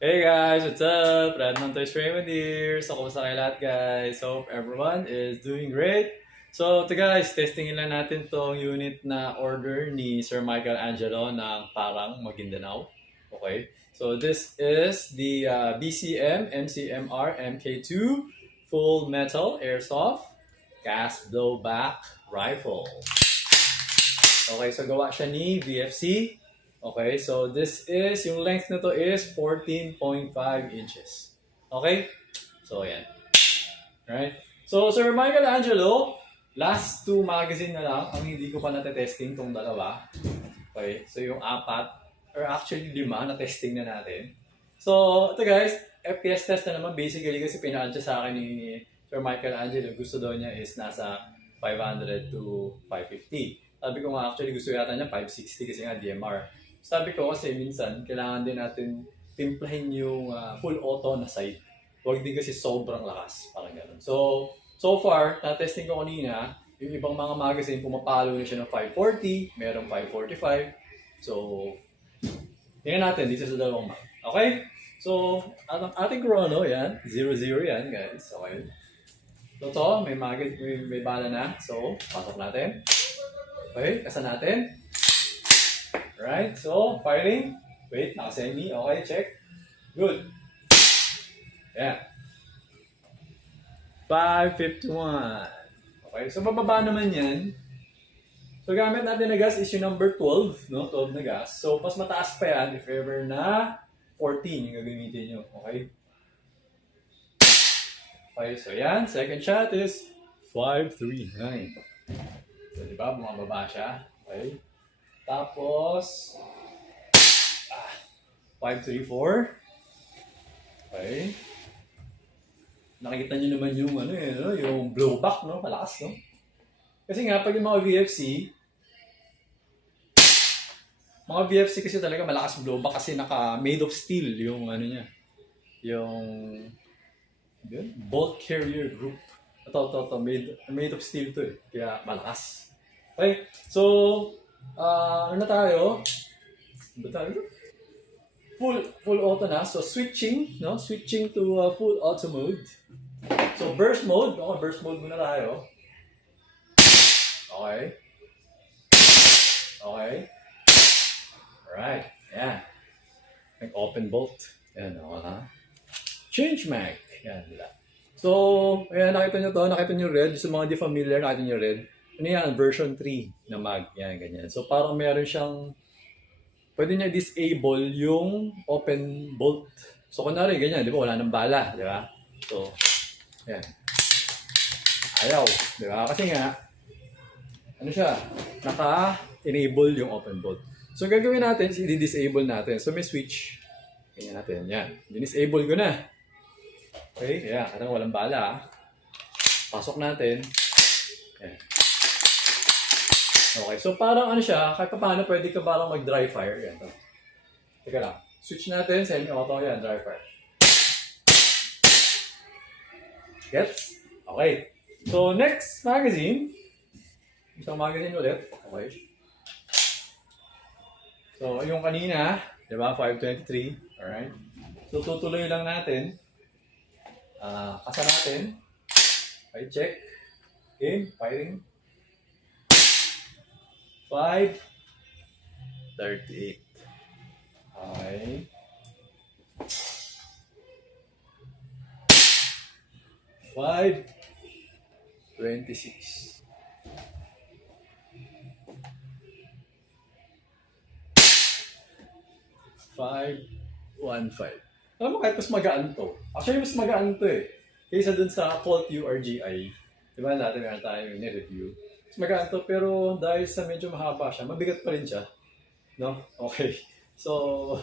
Hey guys, what's up? Redmond Toys Raymond here. So, kumusta kayo lahat guys? Hope everyone is doing great. So, ito guys, testingin lang natin tong unit na order ni Sir Michelangelo ng Parang Maguindanao. Okay? So, this is the BCM MCMR MK2 Full Metal Airsoft Gas Blowback Rifle. Okay, so gawa siya ni VFC. Okay, so this is, yung length na to is 14.5 inches. Okay? So, ayan. Alright? So, Sir Michelangelo, last two magazine na lang ang hindi ko pa natetesting tong dalawa. Okay? So, yung apat, or actually lima, na-testing na natin. So, ito guys, FPS test na naman. Basically, kasi pinaan siya sa akin ni Sir Michelangelo. Gusto daw niya is nasa 500 to 550. Sabi ko nga, actually gusto yata niya 560 kasi nga DMR. Sabi ko kasi minsan, kailangan din natin timplahin yung full auto na sight. Huwag din kasi sobrang lakas. Parang gano'n. So far, na-testing ko kanina, yung ibang mga magazine, pumapalo na siya ng 540, merong 545. So, tingnan natin dito sa dalawang mag. Okay? So, ang ating chrono, yan. 0-0 yan, guys. Okay. So, ito, may bala na. So, pasok natin. Okay, kasa natin. Right, so, firing. Wait, naka-semi. Okay, check. Good. Yeah. 551. Okay, so bababa naman yan. So, gamit natin na gas is yung number 12, no? 12 na gas. So, pas mataas pa yan if ever na 14 yung gagamitin nyo. Okay? Okay, so yan. Second shot is 539. So, di ba? Bumababa siya. Okay. Tapos, 534. Okay. Nakikita nyo naman yung, yung blowback, no? Malakas, no? Kasi nga, pag yung mga VFC kasi talaga malakas blowback kasi made of steel yung niya. Yung, bolt carrier group. Ito, made of steel to eh. Kaya malakas. Okay, so, ano na tayo? Ano tayo? Full auto na. So, switching to full auto mode. So, burst mode. Okay, burst mode muna tayo. Okay. Okay. Alright. Yan. Nag-open bolt. Yan, okay. Change mag. Yan, diba? So, ayan, nakita nyo to. Nakita nyo red. Sa mga di familiar, nakita nyo red. Ano yan? Version 3 na mag. Yan, ganyan. So, parang meron siyang pwede niya disable yung open bolt. So, kunwari, ganyan, di ba? Wala nang bala, di ba? So, yan. Ayaw, di ba? Kasi nga, ano siya? Naka-enable yung open bolt. So, gagawin natin, i-disable natin. So, may switch. Ganyan natin, yan. Disable ko na. Okay, yan. Karang walang bala. Pasok natin. Yan. Okay, so parang ano siya, kahit paano pwede ka parang mag-dry fire. Yan. Teka lang. Switch natin, semi-auto yan, dry fire. Gets? Okay. So, next magazine. Isang magazine ulit. Okay. So, yung kanina, di ba, 523. Alright. So, tutuloy lang natin. Kasa natin. Okay, check. Game, firing. 538. Okay. 526. 515. Alam mo, kahit mas magaan to. Actually, mas magaan to eh. Kaysa dun sa Colt URGI. Diba natin meron tayo yung review. Mas magaan to, pero dahil sa medyo mahaba siya, mabigat pa rin siya. No? Okay. So,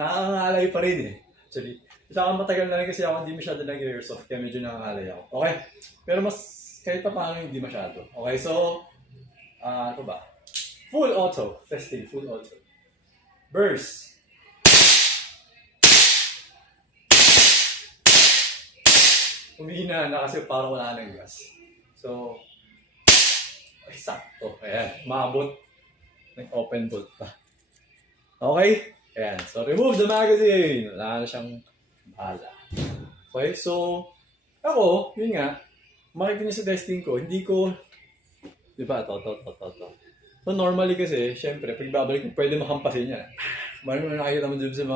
nakakangalay pa rin eh. Actually, saka matagal na rin kasi ako hindi masyado nag-airsoft, kaya medyo nakakangalay ako. Okay? Pero mas, kahit pa paano hindi masyado. Okay, so, ano ba? Full auto. Testing, full auto. Burst. Humihina na kasi parang wala nang gas. So, sakto. Ayan, maabot. Nag-open bolt pa. Okay? Ayan. So, remove the magazine. Wala na siyang bala. Okay, so, ako, yun nga, makikinig sa testing ko, hindi ko, di ba, to. So, normally kasi, syempre, pag babalik mo, pwede makampasin yan. Marami mo nakikita mo dun sa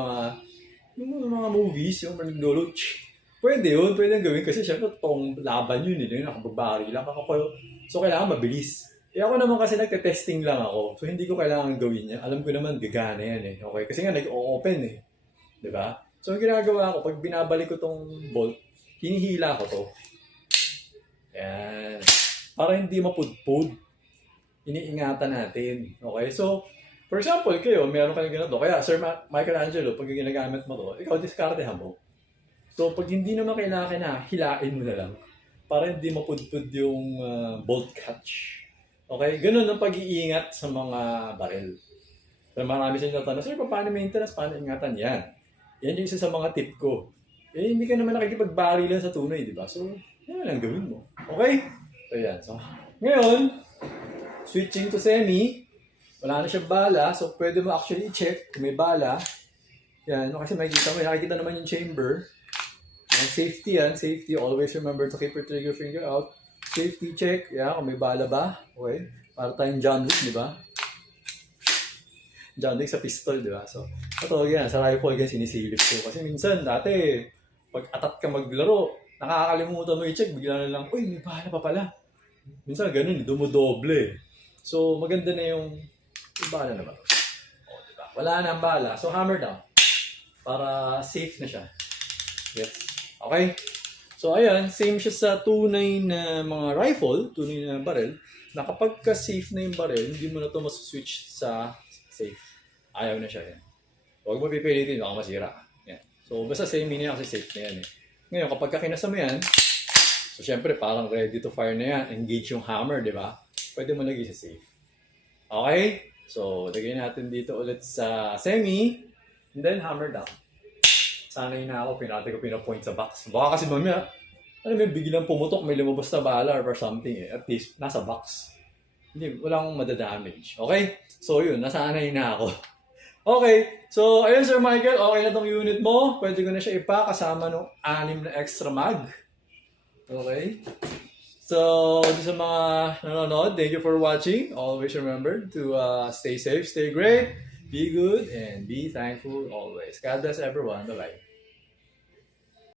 yung mga movies, yung maglolo, pwede yun, pwede gawin kasi syempre, toong laban yun, yung nakabagbari lang ako. So, kailangan mabilis. Eh ako naman kasi nagte-testing lang ako. So, hindi ko kailangan gawin niya. Alam ko naman, gagana yan eh. Okay? Kasi nga, nag-o-open eh. Di ba? So, ang ginagawa ko, pag binabalik ko tong bolt, hinihila ko to. Yan. Para hindi mapudpud. Iniingatan natin. Okay? So, for example, kayo, meron kayong ganito. Kaya, Sir Michelangelo, pag ginagamit mo to, ikaw, diskartehan mo. So, pag hindi naman kailangan na, hilain mo na lang. Para hindi mapudpud yung bolt catch. Okay? Ganun ang pag-iingat sa mga baril. So, marami sa inyo natanong, Sir, paano maintenance? Paano ingatan? Yan. Yan yung isa sa mga tip ko. Eh, hindi ka naman nakikipagbarilan sa tunay, di ba? So, yan lang gawin mo. Okay? So, yan. So, ngayon, switching to semi, wala na siyang bala. So, pwede mo actually i-check kung may bala. Yan. Kasi nakikita naman yung chamber. Yung safety yan. Safety. Always remember to keep your trigger finger out. Safety check. Yan. Kung may bala ba. Okay. Para tayong John Wick, di ba? John Wick sa pistol, di ba? So, ito, yan. Sa rifle, yan, sinisilip ko. Kasi minsan, dati, pag atat ka maglaro, nakakalimutan mo i-check. Bigla na lang, uy, may bala pa pala. Minsan, ganun. Dumodoble. So, maganda na yung bala na ba? O, diba? Wala na ang bala. So, hammer down. Para safe na siya. Yes. Okay? So, ayan. Same siya sa tunay na mga rifle, tunay na barrel, na kapag ka-safe na yung barrel, hindi mo na ito mas-switch sa safe. Ayaw na siya yan. Huwag mo pipilitin, baka masira. Yan. So, basta same niya kasi safe na yan eh. Ngayon, kapag kinasa mo yan, so, syempre, parang ready to fire na yan. Engage yung hammer, di ba? Pwede mo lagay sa safe. Okay? So, lagay natin dito ulit sa semi. And then, hammer down. Sanay na ako, pinapoint sa box. Baka kasi mamaya, may biglang pumutok, may lumabas na bala or something eh. At least, nasa box. Hindi, walang madadamage. Okay? So, yun, nasanay na ako. Okay. So, ayun, Sir Michael, okay na tong unit mo. Pwede ko na siya ipa kasama ng 6 na extra mag. Okay? So, sa mga nanonood, thank you for watching. Always remember to stay safe, stay great, be good, and be thankful always. God bless everyone. Bye-bye.